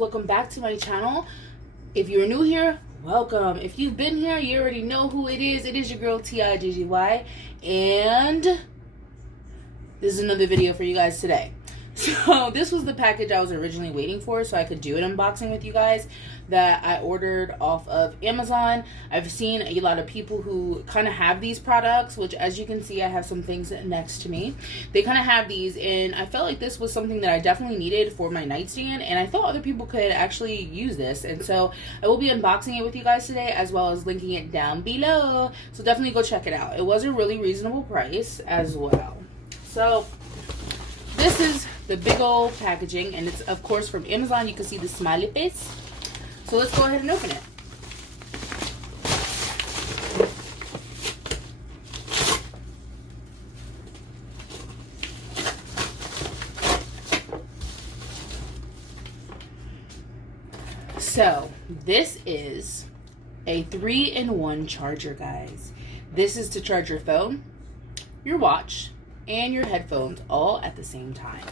welcome back to my channel. If you're new here, welcome. If you've been here, you already know who it is. It is your girl TIGGY, and this is another video for you guys today. So this was the package I was originally waiting for so I could do an unboxing with you guys, that I ordered off of Amazon. I've seen a lot of people who kind of have these products, which as you can see I have some things next to me. They kind of have these, and I felt like this was something that I definitely needed for my nightstand, and I thought other people could actually use this, and so I will be unboxing it with you guys today, as well as linking it down below, so definitely go check it out. It was a really reasonable price as well. So this is the big old packaging, and it's of course from Amazon. You can see the smiley face. So let's go ahead and open it. So this is a 3-in-1 charger, guys. This is to charge your phone, your watch, and your headphones all at the same time,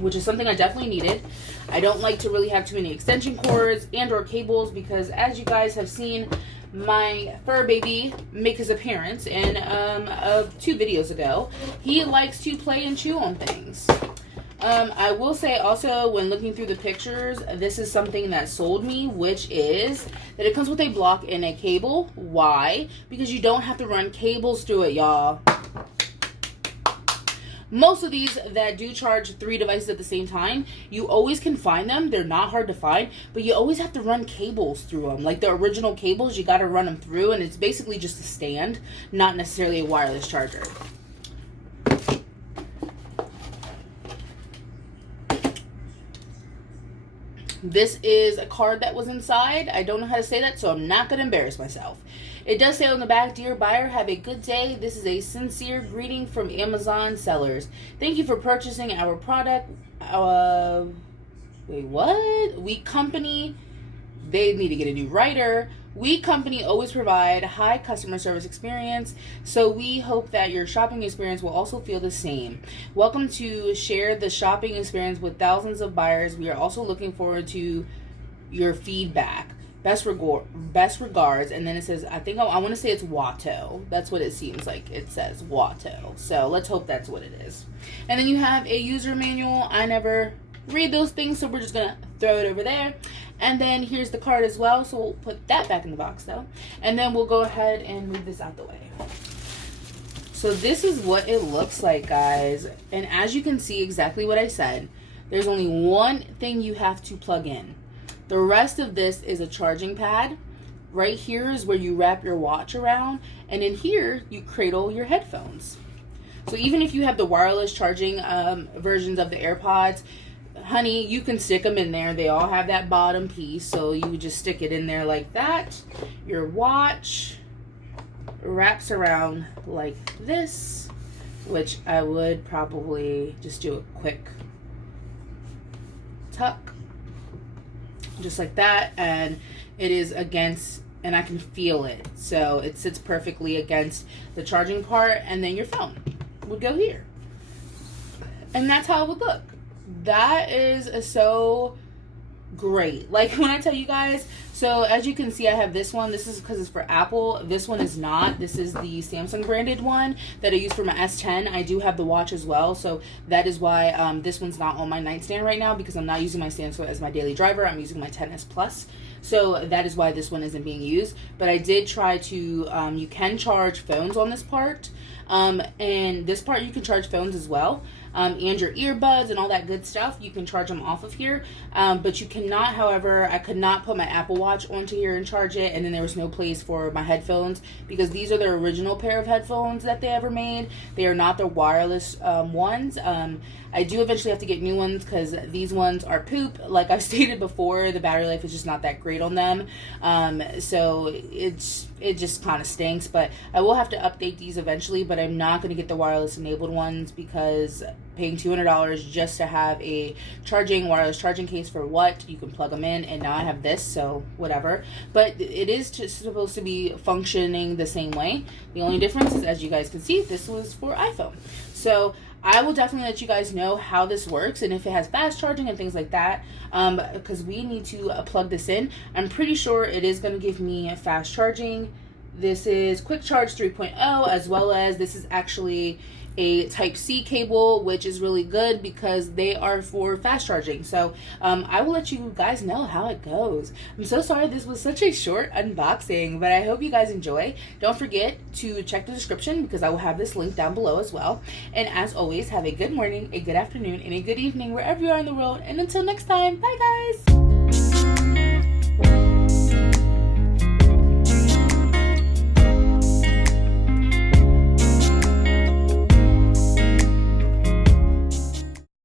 which is something I definitely needed. I don't like to really have too many extension cords and or cables, because as you guys have seen my fur baby make his appearance in 2 videos ago, he likes to play and chew on things. I will say also, when looking through the pictures, this is something that sold me, which is that it comes with a block and a cable. Why? Because you don't have to run cables through it, y'all. Most of these that do charge 3 devices at the same time, you always can find them. They're not hard to find, but you always have to run cables through them. Like the original cables, you got to run them through, and it's basically just a stand, not necessarily a wireless charger. This is a card that was inside. I don't know how to say that, so I'm not going to embarrass myself. It does say on the back, "Dear buyer, have a good day. This is a sincere greeting from Amazon sellers. Thank you for purchasing our product." Wait, what? We company, they need to get a new writer. We company always provide high customer service experience, so we hope that your shopping experience will also feel the same. Welcome to share the shopping experience with thousands of buyers. We are also looking forward to your feedback. Best regards. And then it says, I want to say it's Watto. That's what it seems like. It says Watto. So let's hope that's what it is. And then you have a user manual. I never read those things, so we're just gonna throw it over there. And then here's the card as well, so we'll put that back in the box though, and then we'll go ahead and move this out the way. So this is what it looks like, guys, and as you can see, exactly what I said, there's only one thing you have to plug in. The rest of this is a charging pad. Right here is where you wrap your watch around, and in here you cradle your headphones. So even if you have the wireless charging versions of the AirPods, honey, you can stick them in there. They all have that bottom piece, so you just stick it in there like that. Your watch wraps around like this, which I would probably just do a quick tuck, just like that, and it is against, and I can feel it, so it sits perfectly against the charging part, and then your phone would go here, and that's how it would look. That is so great. Like when I tell you guys, so as you can see, I have this one. This is because it's for Apple. This one is not. This is the Samsung branded one that I use for my S10. I do have the watch as well, so that is why this one's not on my nightstand right now, because I'm not using my Samsung as my daily driver. I'm using my XS Plus. So that is why this one isn't being used. But I did try to, you can charge phones on this part. And this part you can charge phones as well. And your earbuds and all that good stuff, you can charge them off of here. But you cannot, however, I could not put my Apple Watch onto here and charge it, and then there was no place for my headphones, because these are the original pair of headphones that they ever made. They are not the wireless ones. I do eventually have to get new ones, because these ones are poop. Like I've stated before, the battery life is just not that great on them. So it just kind of stinks, but I will have to update these eventually, but I'm not going to get the wireless enabled ones, because paying $200 just to have a wireless charging case for what? You can plug them in, and now I have this, so whatever. But it is just supposed to be functioning the same way. The only difference is, as you guys can see, this was for iPhone. So I will definitely let you guys know how this works and if it has fast charging and things like that, because we need to plug this in. I'm pretty sure it is going to give me fast charging. This is quick charge 3.0, as well as this is actually a Type-C cable, which is really good because they are for fast charging. So I will let you guys know how it goes. I'm so sorry this was such a short unboxing, but I hope you guys enjoy. Don't forget to check the description because I will have this link down below as well. And as always, have a good morning, a good afternoon, and a good evening wherever you are in the world. And until next time, bye guys!